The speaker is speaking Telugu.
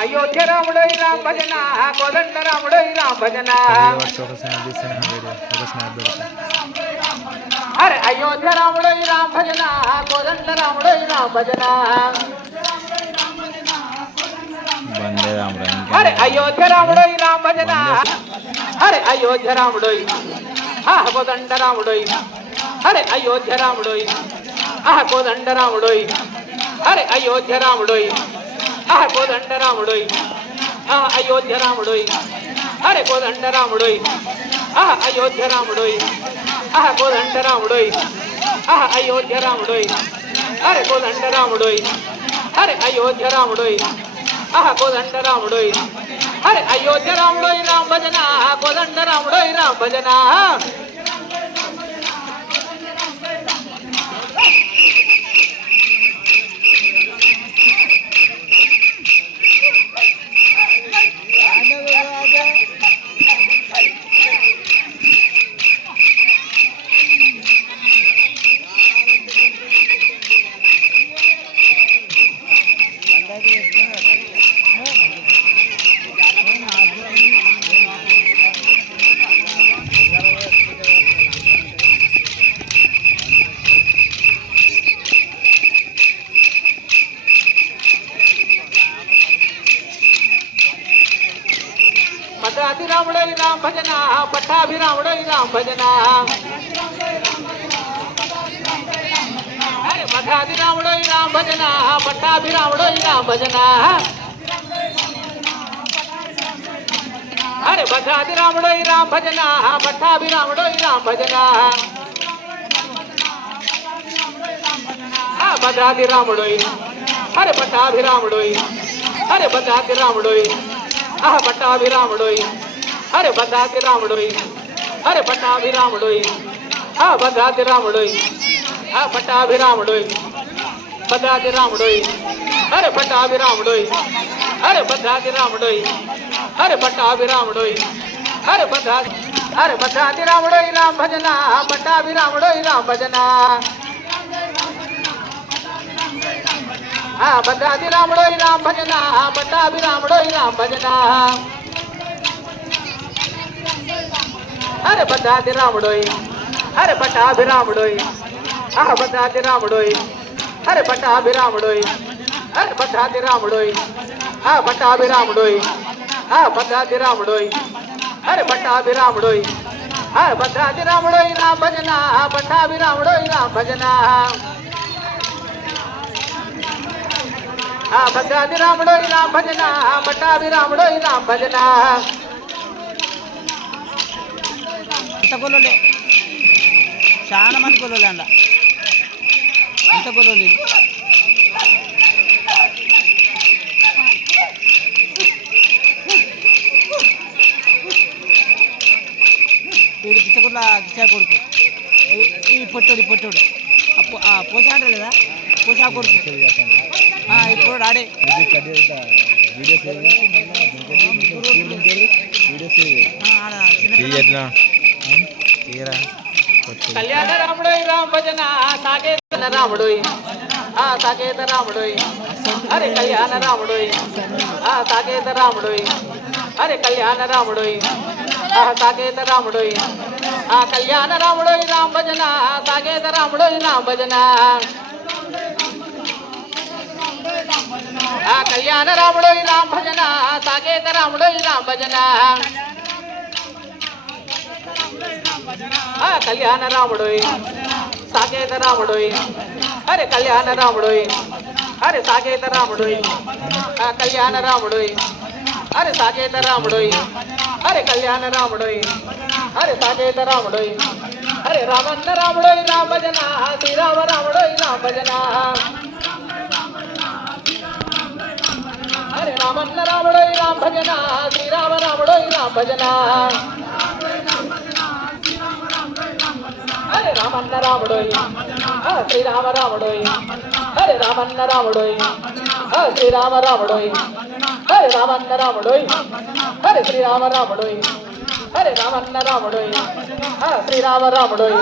అయోధ్య రాముడోయ్ రామ భజన కోదండ రాముడోయ్ రామ భజన అరే అయోధ్య రాముడోయ్ రామ భజన కోదండ రాముడోయ్ రామ భజన అరే అయోధ్య రాముడోయ్ రామ భజన అరే అయోధ్య రాముడోయ్ కోదండ రాముడోయ్ అరే అయోధ్య రాముడోయ్ కోదండ రాముడోయ్ అరే అయోధ్య రాముడోయ్ కోదండ రాముడోయ్ అయోధ్య రాముడోయ్ అరే కోదండ రాముడోయ్ అయోధ్య రాముడోయ్ కోదండ రాముడోయ్ అయోధ్య రాముడోయ్ అరే కోదండ రాముడోయ్ అరే అయోధ్య రాముడోయ్ కోదండ రాముడోయ్ అరే అయోధ్య రాముడోయ్ రామ భజన కోదండ రాముడోయ్ రామ భజన భద్రాద్రి రాముడోయ్ రామ భజన పట్టాభిరాముడోయ్ రామ భజన అరే భద్రాద్రి రాముడోయ్ రామ భజన పట్టాభిరాముడోయ్ రామ భజన అరే భద్రాద్రి రాముడోయ్ రామ భజన పట్టాభిరాముడోయ్ రామ భజన భద్రాద్రి రాముడోయ్ అరే పట్టాభిరాముడోయ్ అరే భద్రాద్రి రాముడోయ్ పట్టాభిరాముడోయ్ అరే భద్రాద్రి రాముడోయ్ అరే పట్టాభిరాముడోయ్ భద్రాద్రి రాముడోయ్ పట్టాభిరాముడోయ్ భద్రాద్రి రాముడోయ్ అరే పట్టాభిరాముడోయ్ అరే భద్రాద్రి రాముడోయ్ అరే పట్టాభిరాముడోయ్ అరే భద్రాద్రి రాముడోయ్ రామ భజన పట్టాభిరాముడోయ్ రామ భజన భద్రాద్రి రాముడోయ్ రామ భజన పట్టాభిరాముడోయ్ రామ భజన అరే భద్రాద్రి రాముడోయ్ అరే పట్టాభిరాముడోయ్ భద్రాద్రి రాముడోయ్ అరే పట్టాభిరాముడోయ్ అరే భద్రాద్రి రాముడోయ్ పట్టాభిరాముడోయ్ భద్రాద్రి రాముడోయ్ అరే పట్టాభిరాముడోయ్ భద్రాద్రి రాముడోయ్ రామ భజన పట్టాభిరాముడోయ్ రామ భజన భద్రాద్రి రాముడోయ్ రామ భజన పట్టాభిరాముడోయ్ రామ భజన ఇంత కొలలే చాలా మంది కొలలే అండ ఇంత కొలలు వీడు పిచ్చకొల్ల కిచ్చా కొడుకు ఈ పొట్టోడు పోసా అంటే లేదా పోసా కొడుకు ఇప్పుడు ఆడే కళ్యాణ రాముడోయ్ రామ భజన సాకేత రాముడోయ్ సాకేత రాముడోయ్ అరే కళ్యాణ రాముడోయ్ సాకేత రాముడోయ్ అరే కళ్యాణ రాముడోయ్ సాకేత రాముడోయ్ కళ్యాణ రాముడోయ్ రామ భజన సాకేత రాముడోయ్ రామ భజన కళ్యాణ రాముడోయ్ రామ భజన సాకేత రాముడోయ్ రామ భజన కళ్యాణ రాముడోయ్ సాకేత రాముడోయ్ అరే కళ్యాణ రాముడోయ్ అరే సాకేత రాముడోయ్ కళ్యాణ రాముడోయ్ అరే సాకేత రాముడోయ్ అరే కళ్యాణ రాముడోయ్ అరే సాకేత రాముడోయ్ అరే రామన్న రాముడోయ్ రామ భజన శ్రీరామ రాముడోయ్ రామ భజన అరే రామన్న రాముడోయ్ రామ భజన శ్రీరామ రాముడోయ్ రామ భజన అరే రామన్న రాముడోయ్ శ్రీరామ రాముడోయ్ అరే రామన్న రాముడోయ్ శ్రీరామ రాముడోయ్ అరే రామన్న రాముడోయ్ అరే శ్రీరామ రాముడోయ్ అరే రామన్న రాముడోయ్ శ్రీరామ రాముడోయ్